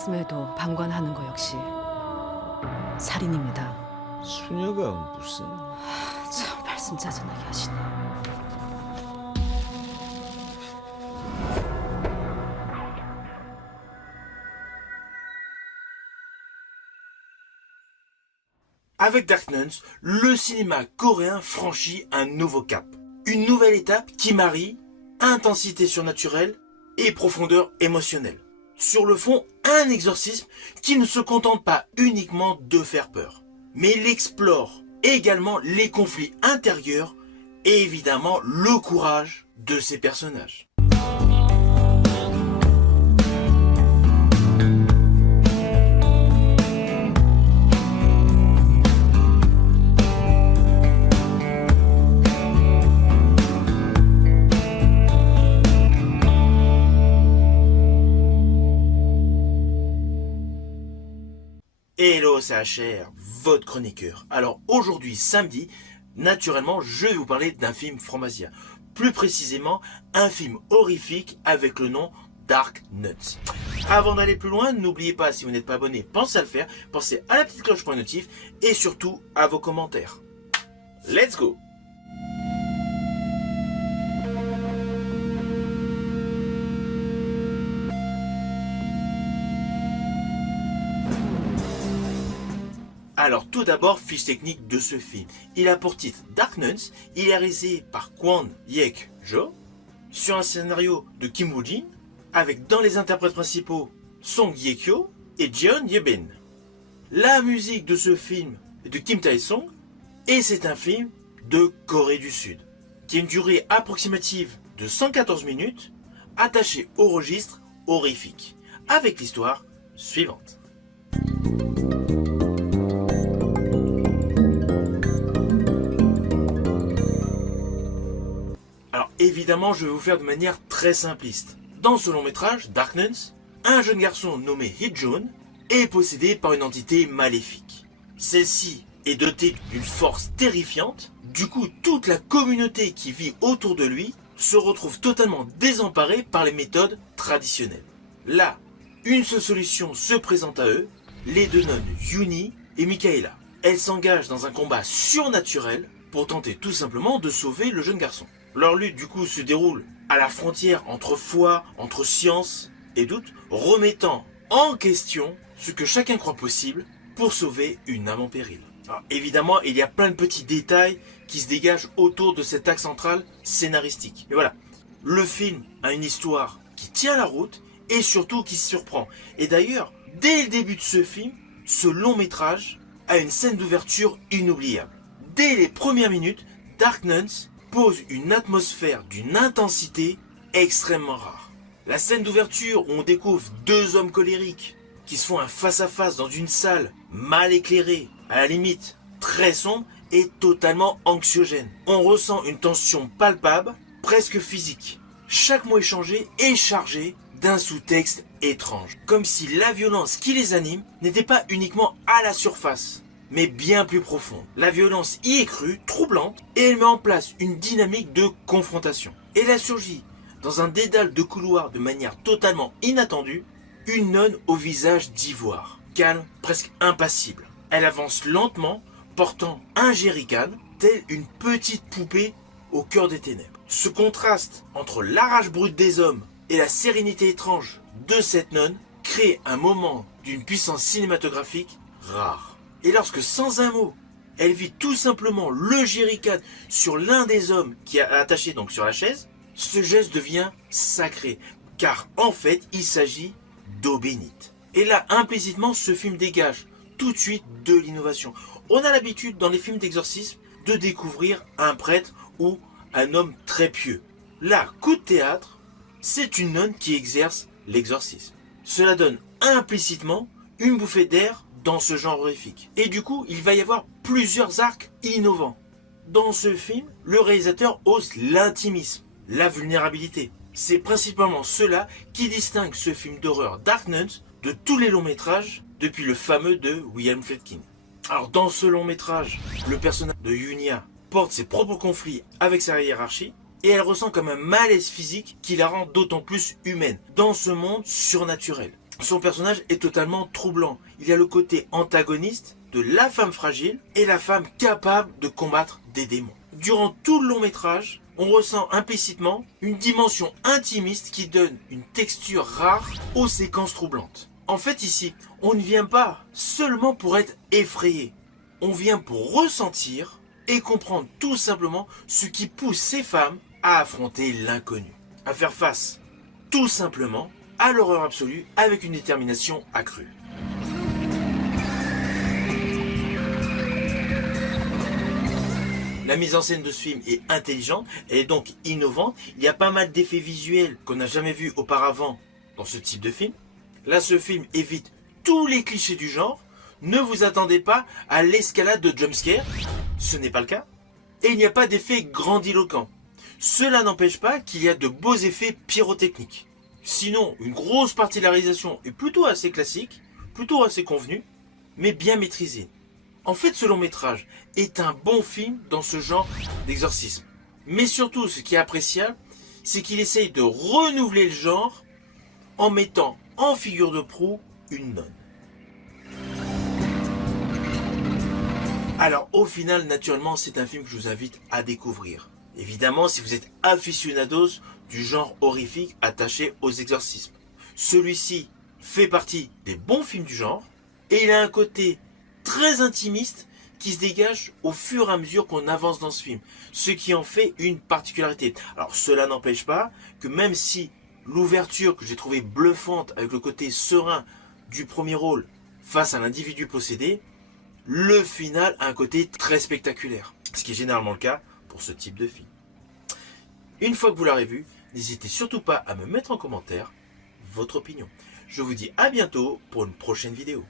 말씀에도 방관하는 거 역시 살인입니다. 수녀가 무슨... 참 말씀 짜증나게 하시네. Avec Dark Nuns, le cinéma coréen franchit un nouveau cap. Une nouvelle étape qui marie intensité surnaturelle et profondeur émotionnelle. Sur le fond, un exorcisme qui ne se contente pas uniquement de faire peur, mais il explore également les conflits intérieurs et évidemment le courage de ses personnages. Hello, c'est HR, votre chroniqueur. Alors aujourd'hui, samedi, naturellement, je vais vous parler d'un film Franc-Masia. Plus précisément, un film horrifique avec le nom Dark Nuts. Avant d'aller plus loin, n'oubliez pas, si vous n'êtes pas abonné, pensez à le faire, pensez à la petite cloche pour les notifs et surtout à vos commentaires. Let's go! Alors tout d'abord, fiche technique de ce film. Il a pour titre Dark Nuns, il est réalisé par Kwon Yek-jo, sur un scénario de Kim Woo-jin, avec dans les interprètes principaux Song Ye-kyo et Jeon Ye-bin. La musique de ce film est de Kim Tae-song, et c'est un film de Corée du Sud, qui a une durée approximative de 114 minutes, attaché au registre horrifique, avec l'histoire suivante. Évidemment, je vais vous faire de manière très simpliste. Dans ce long métrage, Dark Nuns, un jeune garçon nommé Hee-joon est possédé par une entité maléfique. Celle-ci est dotée d'une force terrifiante, du coup toute la communauté qui vit autour de lui se retrouve totalement désemparée par les méthodes traditionnelles. Là, une seule solution se présente à eux, les deux nonnes Yuni et Michaela. Elles s'engagent dans un combat surnaturel pour tenter tout simplement de sauver le jeune garçon. Leur lutte du coup se déroule à la frontière entre foi, entre science et doute, remettant en question ce que chacun croit possible pour sauver une âme en péril. Alors, évidemment, il y a plein de petits détails qui se dégagent autour de cet axe central scénaristique. Mais voilà, le film a une histoire qui tient la route et surtout qui se surprend. Et d'ailleurs, dès le début de ce film, ce long métrage a une scène d'ouverture inoubliable. Dès les premières minutes, Dark Nuns pose une atmosphère d'une intensité extrêmement rare. La scène d'ouverture où on découvre deux hommes colériques qui se font un face-à-face dans une salle mal éclairée, à la limite très sombre, est totalement anxiogène. On ressent une tension palpable, presque physique. Chaque mot échangé est chargé d'un sous-texte étrange, comme si la violence qui les anime n'était pas uniquement à la surface, mais bien plus profonde. La violence y est crue, troublante, et elle met en place une dynamique de confrontation. Et là surgit, dans un dédale de couloirs de manière totalement inattendue, une nonne au visage d'ivoire, calme, presque impassible. Elle avance lentement, portant un jerrycan, telle une petite poupée au cœur des ténèbres. Ce contraste entre la rage brute des hommes et la sérénité étrange de cette nonne crée un moment d'une puissance cinématographique rare. Et lorsque, sans un mot, elle vit tout simplement le jerrycan sur l'un des hommes qui est attaché donc sur la chaise, ce geste devient sacré, car en fait, il s'agit d'eau bénite. Et là, implicitement, ce film dégage tout de suite de l'innovation. On a l'habitude, dans les films d'exorcisme, de découvrir un prêtre ou un homme très pieux. Là, coup de théâtre, c'est une nonne qui exerce l'exorcisme. Cela donne implicitement une bouffée d'air dans ce genre horrifique. Et du coup, il va y avoir plusieurs arcs innovants. Dans ce film, le réalisateur ose l'intimisme, la vulnérabilité. C'est principalement cela qui distingue ce film d'horreur Dark Nuns de tous les longs métrages depuis le fameux de William Friedkin. Alors dans ce long métrage, le personnage de Yunia porte ses propres conflits avec sa hiérarchie et elle ressent comme un malaise physique qui la rend d'autant plus humaine dans ce monde surnaturel. Son personnage est totalement troublant. Il y a le côté antagoniste de la femme fragile et la femme capable de combattre des démons. Durant tout le long métrage, on ressent implicitement une dimension intimiste qui donne une texture rare aux séquences troublantes. En fait ici, on ne vient pas seulement pour être effrayé. On vient pour ressentir et comprendre tout simplement ce qui pousse ces femmes à affronter l'inconnu. À faire face, tout simplement, à l'horreur absolue avec une détermination accrue. La mise en scène de ce film est intelligente, elle est donc innovante. Il y a pas mal d'effets visuels qu'on n'a jamais vus auparavant dans ce type de film. Là, ce film évite tous les clichés du genre. Ne vous attendez pas à l'escalade de jumpscare, ce n'est pas le cas. Et il n'y a pas d'effet grandiloquent. Cela n'empêche pas qu'il y a de beaux effets pyrotechniques. Sinon, une grosse partie de la réalisation est plutôt assez classique, plutôt assez convenue, mais bien maîtrisée. En fait, ce long métrage est un bon film dans ce genre d'exorcisme. Mais surtout, ce qui est appréciable, c'est qu'il essaye de renouveler le genre en mettant en figure de proue une nonne. Alors, au final, naturellement, c'est un film que je vous invite à découvrir. Évidemment, si vous êtes aficionados du genre horrifique attaché aux exorcismes. Celui-ci fait partie des bons films du genre et il a un côté très intimiste qui se dégage au fur et à mesure qu'on avance dans ce film, ce qui en fait une particularité. Alors cela n'empêche pas que même si l'ouverture que j'ai trouvée bluffante avec le côté serein du premier rôle face à l'individu possédé, le final a un côté très spectaculaire, ce qui est généralement le cas pour ce type de film. Une fois que vous l'aurez vu, n'hésitez surtout pas à me mettre en commentaire votre opinion. Je vous dis à bientôt pour une prochaine vidéo.